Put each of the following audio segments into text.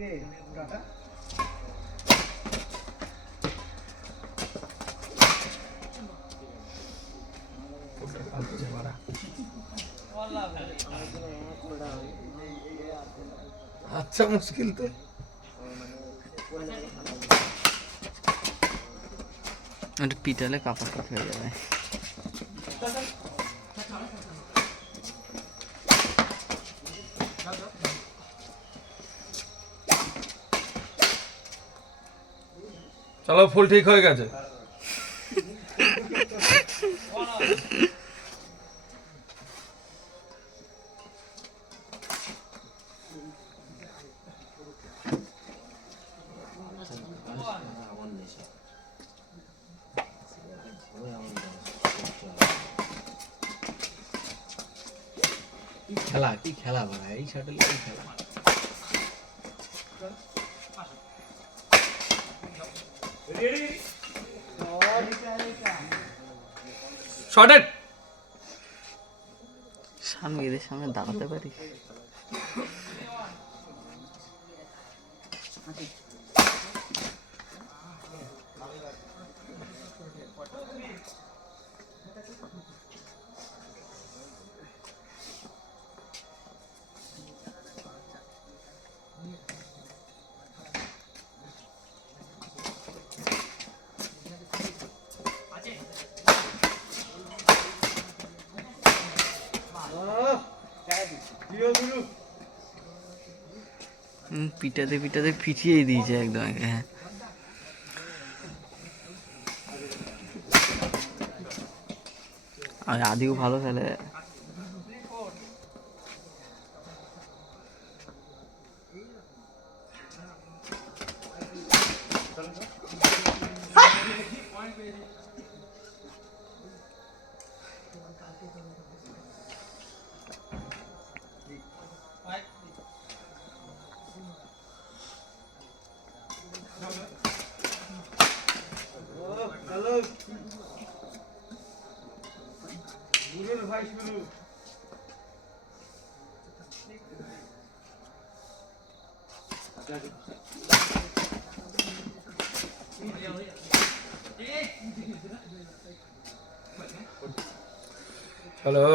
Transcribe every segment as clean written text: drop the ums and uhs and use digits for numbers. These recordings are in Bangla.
अच्छा मुश्किल तो পিটালে কাপড় হয়ে যাবে। चलो फुल ठीक हो गया। খেলা কি খেলা বাড়া এই শাটল কি খেলা রেডি শটেড সামনে এদের সামনে দাঁড়াতে পারি। পিটাতে পিটাতে পিছিয়ে দিয়েছে একদম। হ্যাঁ আর আদিও ভালো খেলে। चलो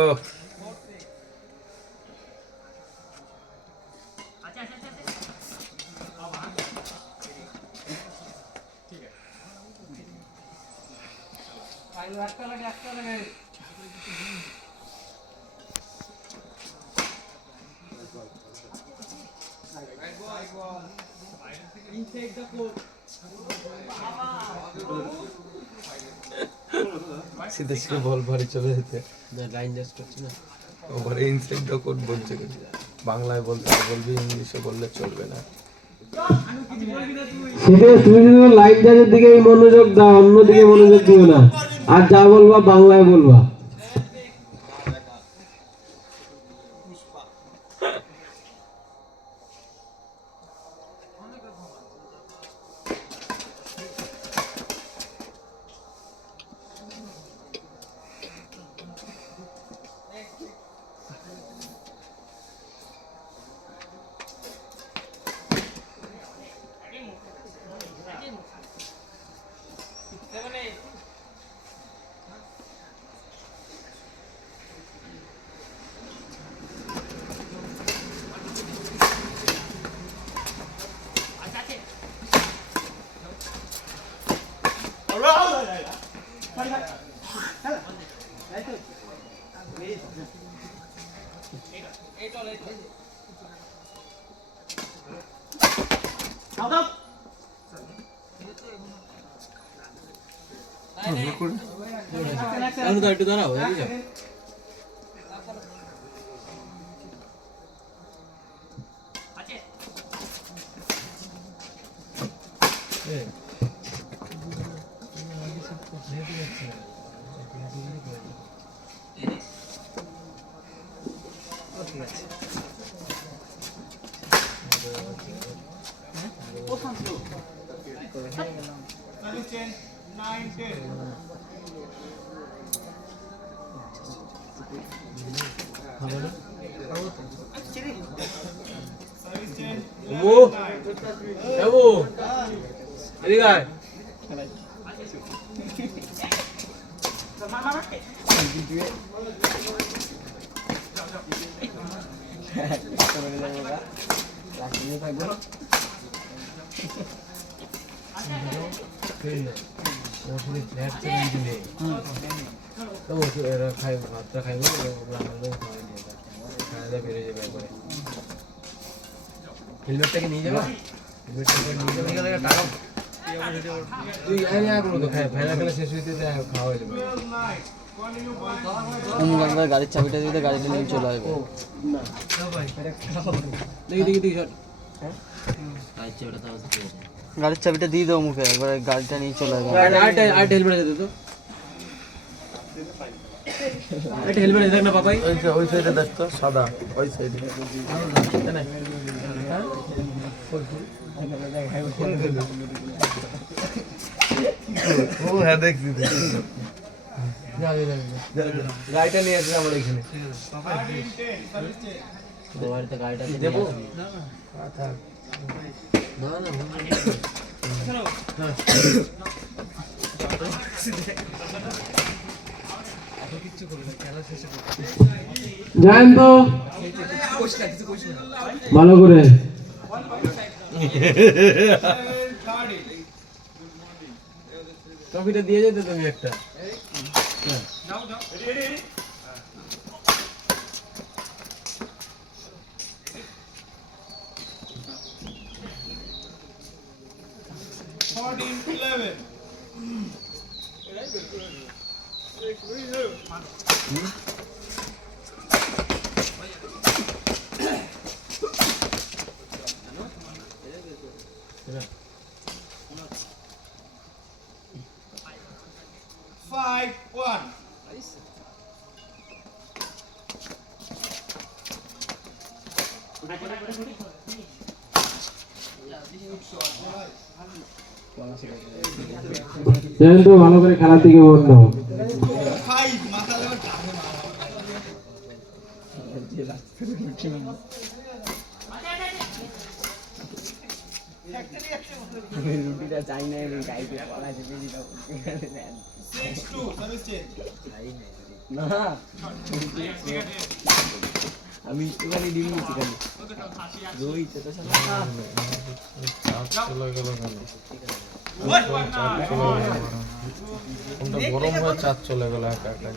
सीधे सीधे बॉल भरी चले जाते লাইন জাস্ট করছে না ওভারে ইনসাইড দা কোড বলছে বাংলায় বলতে বলবি ইংলিশে বললে চলবে না। সেটা তুমি যদি লাইন জাজের দিকে মনোযোগ দাও অন্যদিকে মনোযোগ দিও না আর যা বলবা বাংলায় বলবা। এখন তো একটু দাঁড়াও বাবু এদিকে আয়। ভাতটা খাইব বেরিয়ে যাবে একবারে। হেলমেটটাকে নিয়ে যাবা, হেলমেটটাকে নিয়ে যাবে টাকা তুই আগুলো তো খাই ফেলা খেলা শেষ হইতে খাওয়া হয়ে যাবে। একবার গাড়ির চাবিটা দিয়ে গাড়িটা নিয়ে চলে আসবে। দেখি দেখি দেখি শট। গাড়ির চাবিটা দিয়ে দাও মুখে, একবার গাড়িটা নিয়ে চলে আসবে। আর হেলমেট আছে তো, একটা হেলমেট দেখ না পাপাই। ওই সাইডে দেখ তো, সাদা ওই সাইডে। ও হ্যাঁ দেখছি গাড়িটা নিয়ে আসবে আমার এখানে। বাড়িতে গাড়িটা দেবো না না জানেন তো ভালো করে ট্রফিটা দিয়ে যেতে তুমি একটা। জানেন তো ভালো করে খেলার দিকে মন দাও। রুটিটা চাই না, গাড়িতে পড়া চেপে দিতাম না, আমি একটুখানি ডিম নিচ্ছি খালি রইতে তো চলে গেল কোনটা গরম হয়ে চাঁদ চলে গেল একা একা।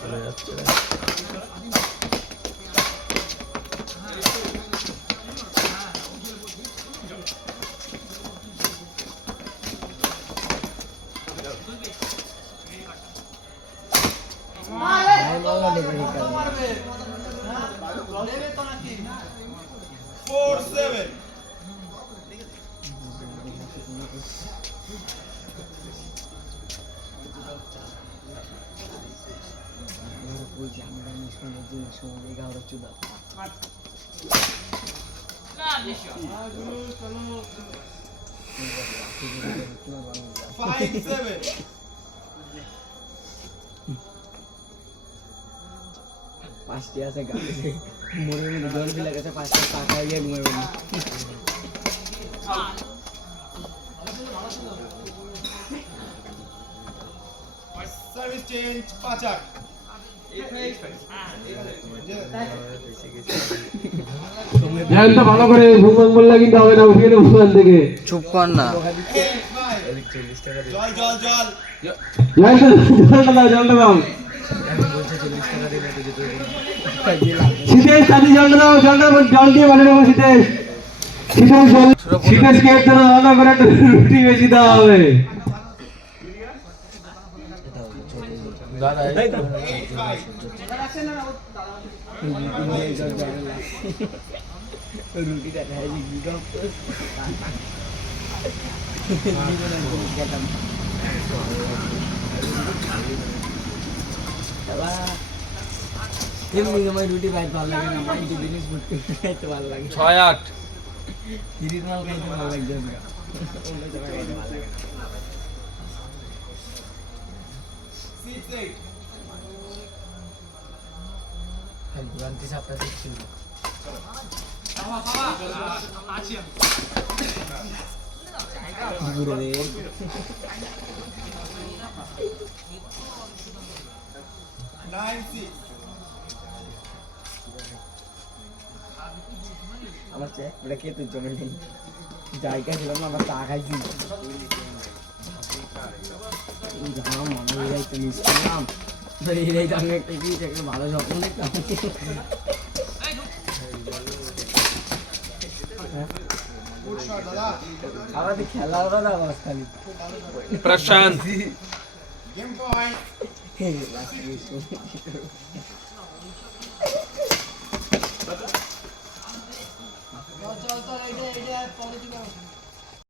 চলে যাচ্ছে পাঁচটি আছে গাড়িতে মরে মরে জল ফেলে গেছে, পাঁচটা টাকা গিয়ে ঘুমাই বলি। সার্ভিস চেঞ্জ 5-8 জানেন তো ভালো করে ঘুম বললে কিন্তু হবে না, উঠিয়ে নেবো ওখান থেকে। চুপ কর না, জল জল জল জলটা দাও, জলটা দাও শীতেশ, তাড়াতাড়ি জলটা দাও, জল দিয়ে বানিয়ে নেবো শীতেশ। শীতেশ জল, শীতেশকে এর জন্য রান্না করে একটা রুটি বেশি দেওয়া হবে। রুটিটা খাই জীবনে জিনিস খেতাম বাবা এমনি সময় রুটি খাইতে ভালো লাগে না মাইন্ড জিনিস ফুটতে খাইতে ভালো লাগে 6-8 হিরির মাল খাইতে ভালো লাগছে না অন্য জায়গায় খাইতে ভালো লাগে না 6-8 ভ্রান্তি সাপটা দেখছিল ঘুরে দে 9-6 আমার চেয়ে ওটা কে তুই জমে নেই জায়গা ছিলাম না আমার চা খাইছি জানাম আমি এরাই তো মিস করলাম এরাই তো আমি একটা কি একটা ভালো স্বপ্ন দেখতাম গুড শট দাদা আমাদের খেলার কথা বস খালি प्रशांत গেম পয়েন্ট চল চল এটা পরে